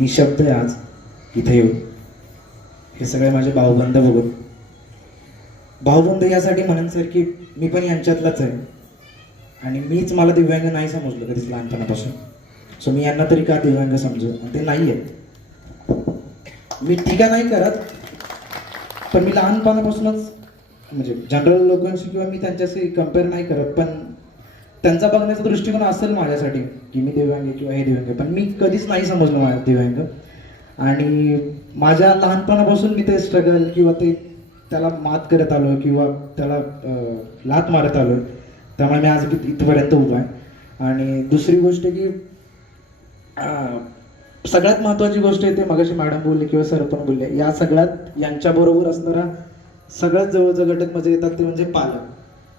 निशब्द आहे आज इथे येऊन हे सगळे माझे भाऊबंद बघून. भाऊबंद यासाठी म्हणेन सर की मी पण यांच्यातलाच आहे. आणि मीच मला दिव्यांग नाही समजलं कधीच लहानपणापासून. सो मी यांना तरी का दिव्यांग समजू? आणि ते नाही आहेत. मी टीका नाही करत. पण मी लहानपणापासूनच म्हणजे जनरल लोकांशी किंवा मी त्यांच्याशी कंपेअर नाही करत. पण त्यांचा बघण्याचा दृष्टिकोन असेल माझ्यासाठी की मी दिव्यांग किंवा हे दिव्यांग पण मी कधीच नाही समजलो माझ्या दिव्यांग. आणि माझ्या लहानपणापासून मी ते स्ट्रगल किंवा ते त्याला मात करत आलो किंवा त्याला लात मारत आलो त्यामुळे मी आज इथ- इथपर्यंत उभा आहे. आणि दुसरी गोष्ट की सगळ्यात महत्त्वाची गोष्ट आहे ते मगाशी मॅडम बोलले किंवा सर पण बोलले या सगळ्यात यांच्याबरोबर असणारा सगळ्यात जवळचा घटक म्हणजे येतात ते म्हणजे पालक.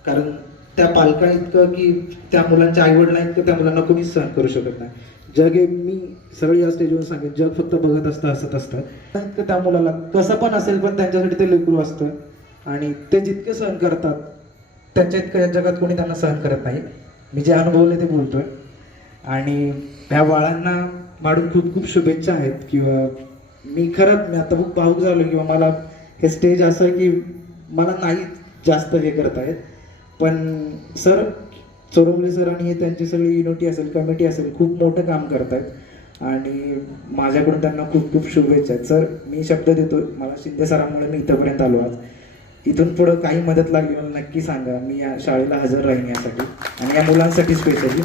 कारण त्या पालका इतकं की त्या मुलांच्या आईवडिला इतकं त्या मुलांना कोणीच सहन करू शकत नाही. जग हे मी सगळी या स्टेजवर सांगेन जग फक्त बघत असतं हसत असतं. इतकं त्या मुलाला कसं पण असेल पण त्यांच्यासाठी ते लेकरू असतं. आणि ते जितके सहन करतात त्यांच्या इतकं या जगात कोणी त्यांना सहन करत नाही. मी जे अनुभवले ते बोलतोय. आणि त्या बाळांना माडून खूप खूप शुभेच्छा आहेत किंवा मी खरंच मी आता खूप भाऊक झालो किंवा मला हे स्टेज असं आहे की मला नाही जास्त हे करत आहेत पण सर चोरवले सर आणि हे त्यांची सगळी युनिटी असेल कमिटी असेल खूप मोठं काम करत आहेत आणि माझ्याकडून त्यांना खूप खूप शुभेच्छा आहेत. सर मी शब्द देतो मला शिंदे सरांमुळे मी इथंपर्यंत आलो आज. इथून पुढं काही मदत लागली मला नक्की सांगा. मी या शाळेला हजर राहीन यासाठी. आणि या मुलांसाठी स्पेशली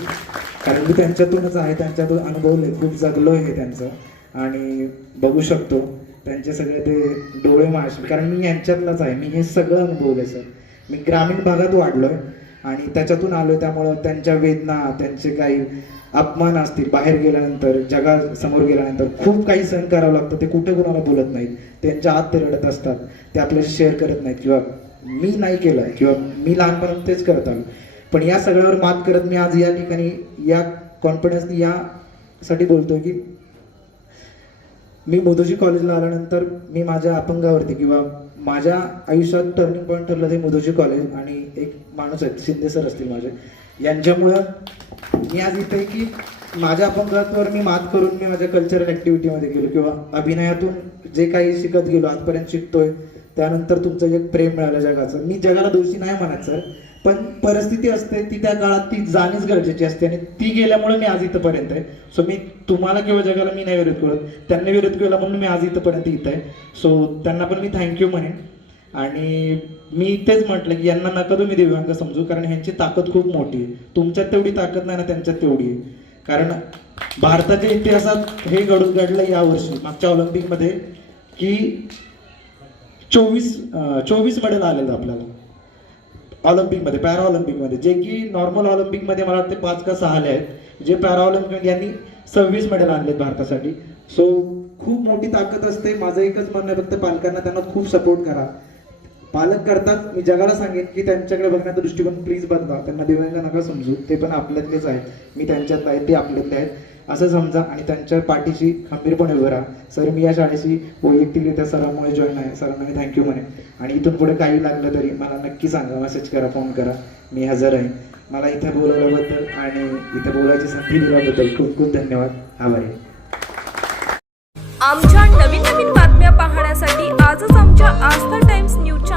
कारण मी त्यांच्यातूनच आहे त्यांच्यातून अनुभवले खूप जगलो आहे त्यांचं. आणि बघू शकतो त्यांचे सगळे ते डोळे माश कारण मी यांच्यातलाच आहे. मी हे सगळं अनुभवलं सर. मी ग्रामीण भागात वाढलोय आणि त्याच्यातून आलोय त्यामुळं त्यांच्या वेदना त्यांचे काही अपमान असतील बाहेर गेल्यानंतर जगासमोर गेल्यानंतर खूप काही सहन करावं लागतं ते कुठे कोणाला बोलत नाहीत. त्यांच्या आत ते रडत असतात ते आपल्याशी शेअर करत नाहीत किंवा मी नाही केलंय किंवा मी लहानपणात तेच करत आलो. पण या सगळ्यावर मात करत मी आज या ठिकाणी या कॉन्फिडन्सनी यासाठी बोलतोय की मी मुदोजी कॉलेजला आल्यानंतर मी माझ्या अपंगावरती किंवा माझ्या आयुष्यात टर्निंग पॉईंट ठरलं ते मुदोजी कॉलेज आणि एक माणूस आहेत शिंदे सर असतील माझे. यांच्यामुळं मी आज इथे की माझ्या अपंगावर मी मात करून मी माझ्या कल्चरल ॲक्टिव्हिटीमध्ये गेलो किंवा अभिनयातून जे काही शिकत गेलो आजपर्यंत शिकतोय त्यानंतर तुमचं एक प्रेम मिळालं जगाचं. मी जगाला दोषी नाही म्हणत सर पण परिस्थिती असते ती त्या काळात ती जाणीच गरजेची असते आणि ती गेल्यामुळे मी आज इथंपर्यंत आहे. सो मी तुम्हाला किंवा जगाला मी नाही विरोध करत. त्यांनी विरोध केला म्हणून मी आज इथंपर्यंत इथं आहे. सो त्यांना पण मी थँक्यू म्हणेन. आणि मी तेच म्हटलं की यांना नका तुम्ही दिव्यांग समजू कारण ह्यांची ताकद खूप मोठी आहे. तुमच्यात तेवढी ताकद नाही ना त्यांच्यात तेवढी आहे. कारण भारताच्या इतिहासात हे घडून घडलं यावर्षी मागच्या ऑलिम्पिकमध्ये की चोवीस चोवीस मेडल आलेलं आपल्याला. ऑलिम्पिकमध्ये पॅरा ऑलिम्पिकमध्ये जे की नॉर्मल ऑलिम्पिकमध्ये मला वाटते पाच का सहा आले आहेत. जे पॅरा ऑलिम्पिक यांनी सव्वीस मेडल आणलेत भारतासाठी. सो खूप मोठी ताकद असते. माझं एकच म्हणणं आहे फक्त पालकांना त्यांना खूप सपोर्ट करा. पालक करतात. मी जगाला सांगेन की त्यांच्याकडे बघण्याचा दृष्टिकोन प्लीज बदला त्यांना दिव्यांग नका समजू. ते पण आपल्यातलेच आहेत. मी त्यांच्यात आहेत ते आपल्यातले आहेत. असं समजा आणि त्यांच्या पाठीशी खंबीरपणे उभं राहा. सर मी या शाळेशी वैयक्तिकरित्या सरांमुळे जॉईन आहे सरांना मी थँक्यू म्हणे. आणि इथून पुढे काही लागलं तरी मला नक्की सांगा. मेसेज करा फोन करा. मी हजर आहे. मला इथं बोलवल्याबद्दल आणि इथं बोलायची संधी दिल्याबद्दल खूप खूप धन्यवाद. आभारी आहे. आमच्या नवीन नवीन बातम्या पाहण्यासाठी आजच आमच्या आस्था टाइम्स न्यूज